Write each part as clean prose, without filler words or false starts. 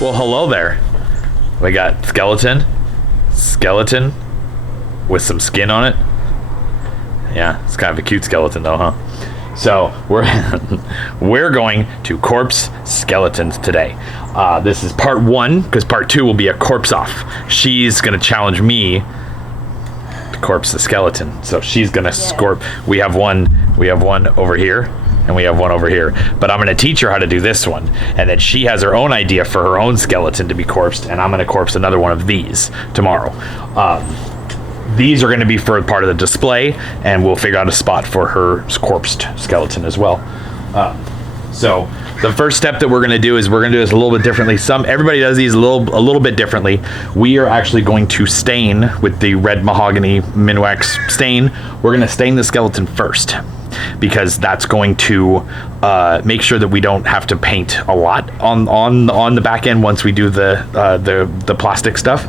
Well, hello there. We got skeleton with some skin on it. Yeah, it's kind of a cute skeleton though, huh? So we're going to corpse skeletons today. This is part 1 because part 2 will be a corpse off. She's gonna challenge me to corpse the skeleton. So she's gonna scorp. We have one over here, and we have one over here. But I'm gonna teach her how to do this one, and then she has her own idea for her own skeleton to be corpsed, and I'm gonna corpse another one of these tomorrow. These are going to be for part of the display, and we'll figure out a spot for her corpsed skeleton as well. So the first step that we're going to do is we're going to do this a little bit differently. Everybody does these a little bit differently. We are actually going to stain with the red mahogany Minwax stain. We're going to stain the skeleton first, because that's going to make sure that we don't have to paint a lot on the back end once we do the plastic stuff.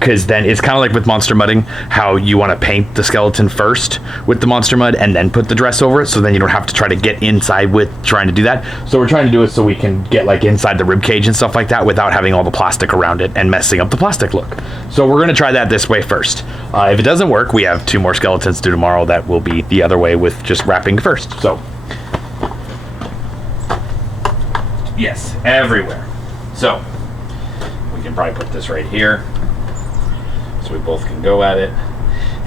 Because then it's kind of like with monster mudding, how you want to paint the skeleton first with the monster mud and then put the dress over it, so then you don't have to try to get inside with trying to do that. So we're trying to do it so we can get like inside the rib cage and stuff like that without having all the plastic around it and messing up the plastic look. So we're going to try that this way first. If it doesn't work, we have 2 more skeletons to do tomorrow that will be the other way with just wrapping first. So yes, everywhere. So we can probably put this right here, so we both can go at it.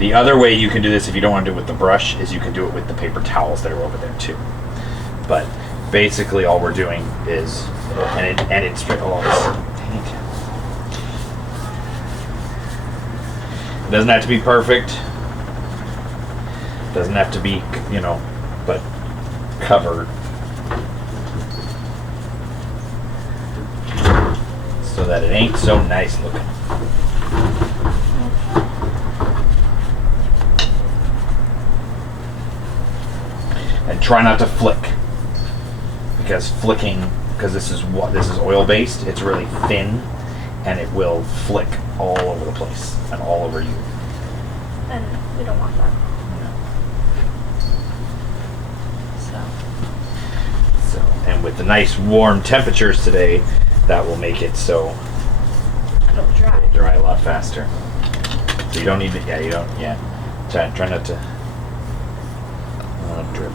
The other way you can do this, if you don't want to do it with the brush, is you can do it with the paper towels that are over there too. But basically all we're doing is, and it's all this. It doesn't have to be perfect. It doesn't have to be, but covered. So that it ain't so nice looking. And try not to flick, because this is oil based, it's really thin, and it will flick all over the place and all over you. And we don't want that. So, and with the nice warm temperatures today, that will make it so it'll dry a lot faster. So you don't need to. Try not to drip.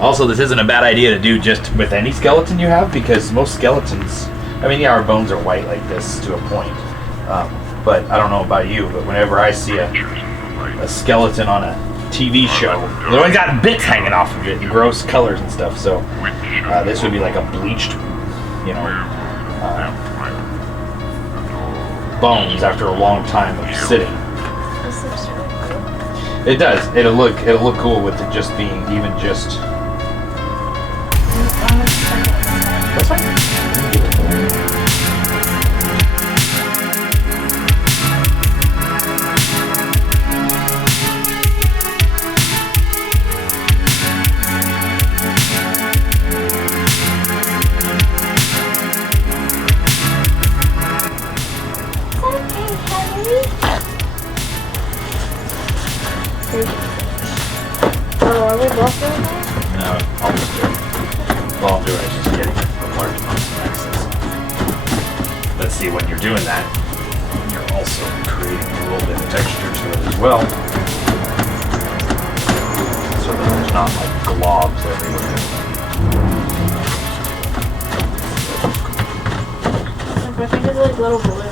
Also, this isn't a bad idea to do just with any skeleton you have, because most skeletons, our bones are white like this to a point. But I don't know about you, but whenever I see a skeleton on a TV show, they always got bits hanging off of it, and gross colors and stuff. So this would be like a bleached, bones after a long time of sitting. This looks really cool. It does. It'll look cool with it just being even just. That's fine. Oh, are we both doing that? No, I'll just do it. Well, I'll do it. It's just getting a large amount of access. Let's see, when you're doing that, you're also creating a little bit of texture to it as well, so that there's not like globs everywhere. I think it's like little balloons.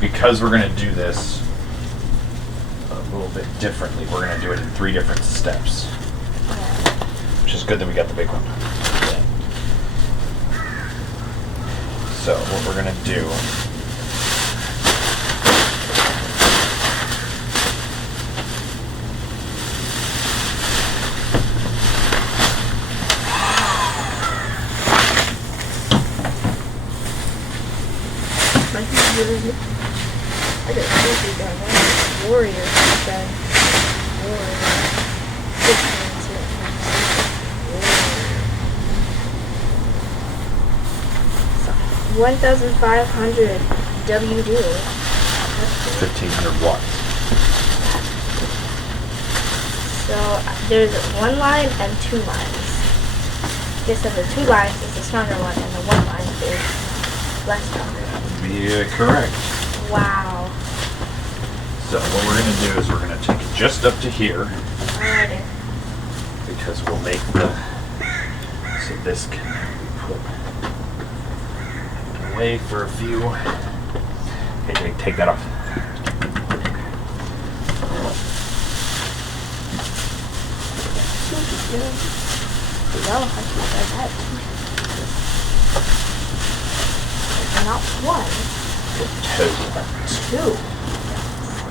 Because we're going to do this a little bit differently, we're going to do it in 3 different steps, which is good that we got the big one. So what we're going to do Like I just really got one. Warrior. Okay. Warrior. 1,500 WD. 1,500 watts. So there's one line and two lines. Okay, so the two lines is the stronger one, and the one line is less stronger. Yeah, correct. Wow. So what we're going to do is we're going to take it just up to here. Alrighty. Because we'll make the, so this can be put away for a few. Okay, take that off. Not one. Two.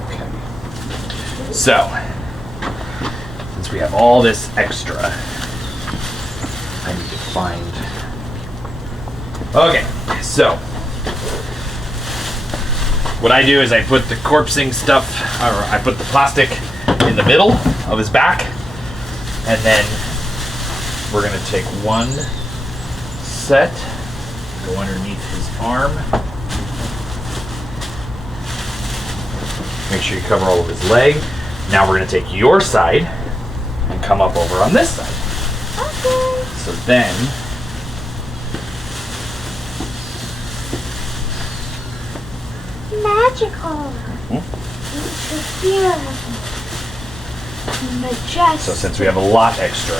Okay. So, since we have all this extra, I need to find. Okay, so what I do is I put the corpsing stuff, or I put the plastic in the middle of his back, and then we're gonna take one set, go underneath his arm. Make sure you cover all of his leg. Now we're gonna take your side and come up over on this side. Okay. So then, Magical. Majestic. so since we have a lot extra,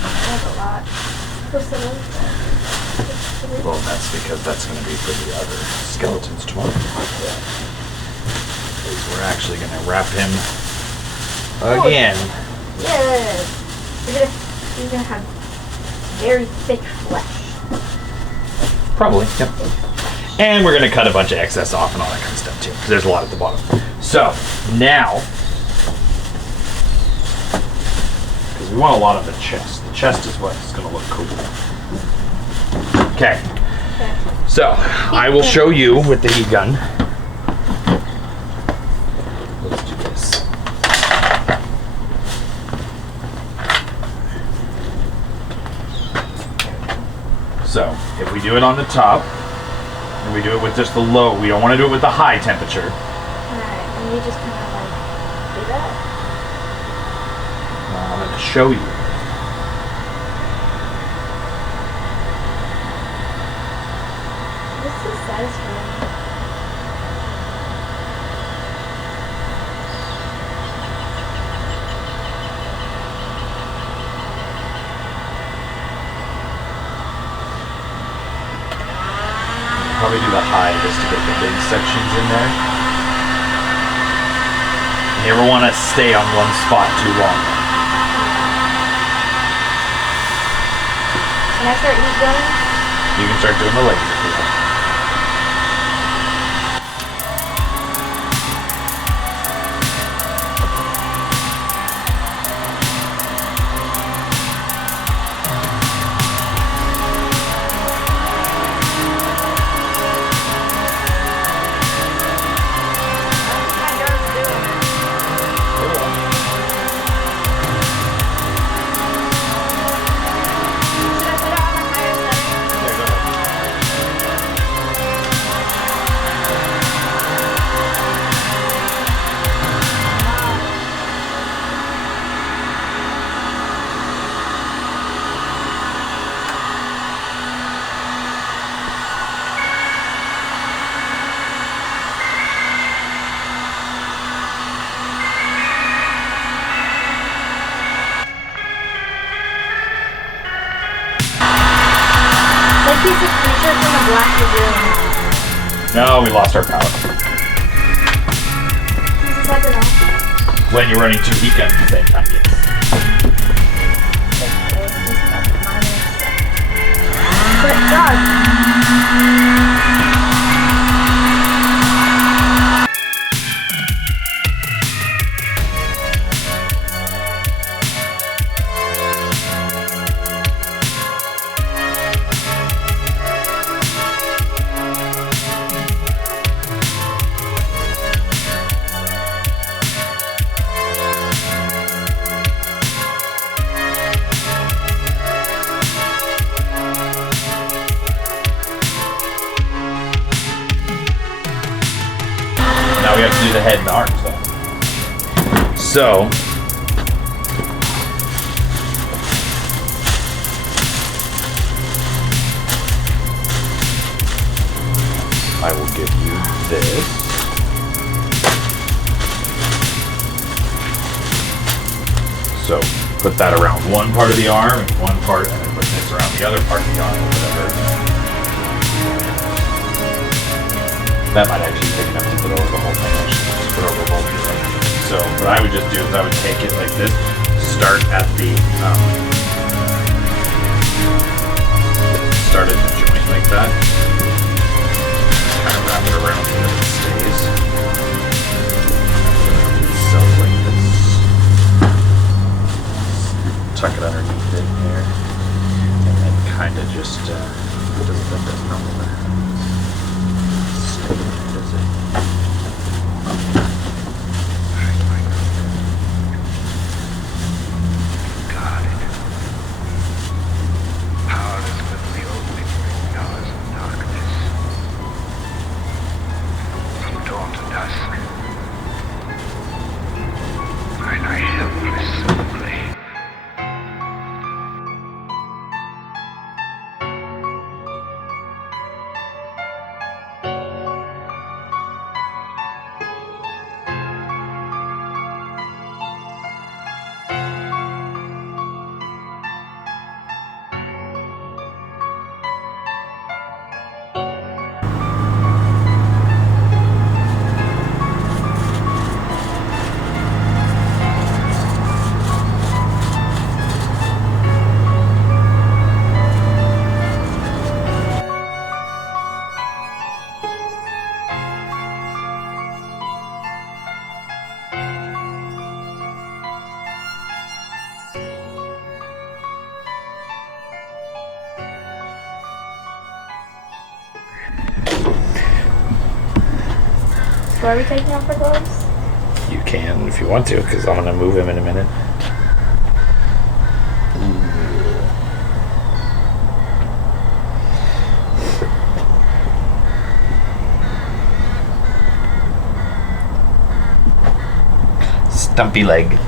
That's a lot. What's the name? well, that's because that's gonna be for the other skeletons tomorrow. We're actually gonna wrap him again. Yeah. You're gonna have very thick flesh. Probably, yep. And we're gonna cut a bunch of excess off and all that kind of stuff too, because there's a lot at the bottom. So, now, because we want a lot of the chest. The chest is what's gonna look cool. Okay. So, I will show you with the heat gun. Let's do this. So, if we do it on the top, and we do it with just the low, we don't want to do it with the high temperature. Alright, and you just kind of like do that. I'm going to show you. This is satisfying. Probably do the high just to get the big sections in there. You never want to stay on one spot too long. Can I start heat gunning? You can start doing the legs if you want. Like he's a creature from the Black Lagoon. No, we lost our power. Is this like an option? When you're running two heat guns at the same time, yes. But God. So, I will give you this. So, put that around one part of the arm and one part, and then put this around the other part of the arm or whatever. That might actually be big enough to put over the whole thing. I should just put over both of them. So, what I would just do is I would take it like this, start at the joint like that. Kind of wrap it around so that it stays. Itself like this. Tuck it underneath it here. And then kind of just, that doesn't help with that. Does it? Got it. Powerless with the only bring hours of darkness. From dawn to dusk. I lie helpless simply. So are we taking off our gloves? You can if you want to, because I'm going to move him in a minute. Stumpy leg.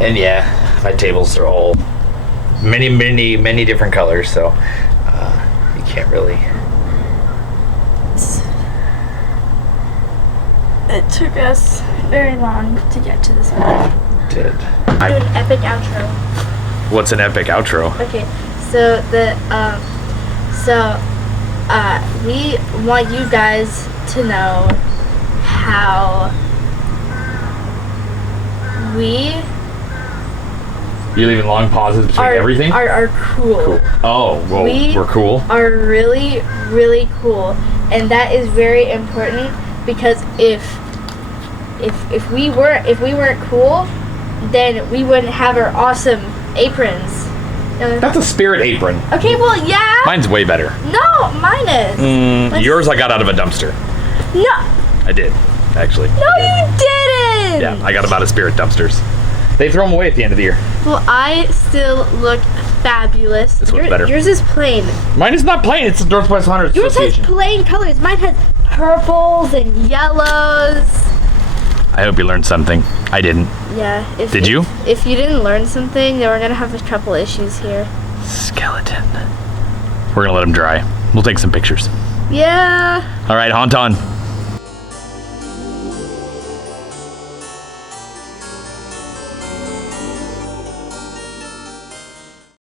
And yeah, my tables are all many different colors, so you can't really. It took us very long to get to this point. Did. Do an epic outro. What's an epic outro? Okay, so we want you guys to know how we You're leaving long pauses between everything? are cool. Oh, well, we're cool. Are really, really cool. And that is very important because if we weren't cool, then we wouldn't have our awesome aprons. That's a Spirit apron. Okay, well, yeah. Mine's way better. No, mine is. Yours I got out of a dumpster. No. I did, actually. No, you didn't. Yeah, I got them out of Spirit dumpsters. They throw them away at the end of the year. Well, I still look fabulous. This one's better. Yours is plain. Mine is not plain. It's the Northwest Hunters Yours has Association. plain colors. Mine has purples and yellows. I hope you learned something. I didn't. Yeah. Did you? If you didn't learn something, then we're gonna have a couple issues here. Skeleton. We're gonna let them dry. We'll take some pictures. Yeah. All right, Honton.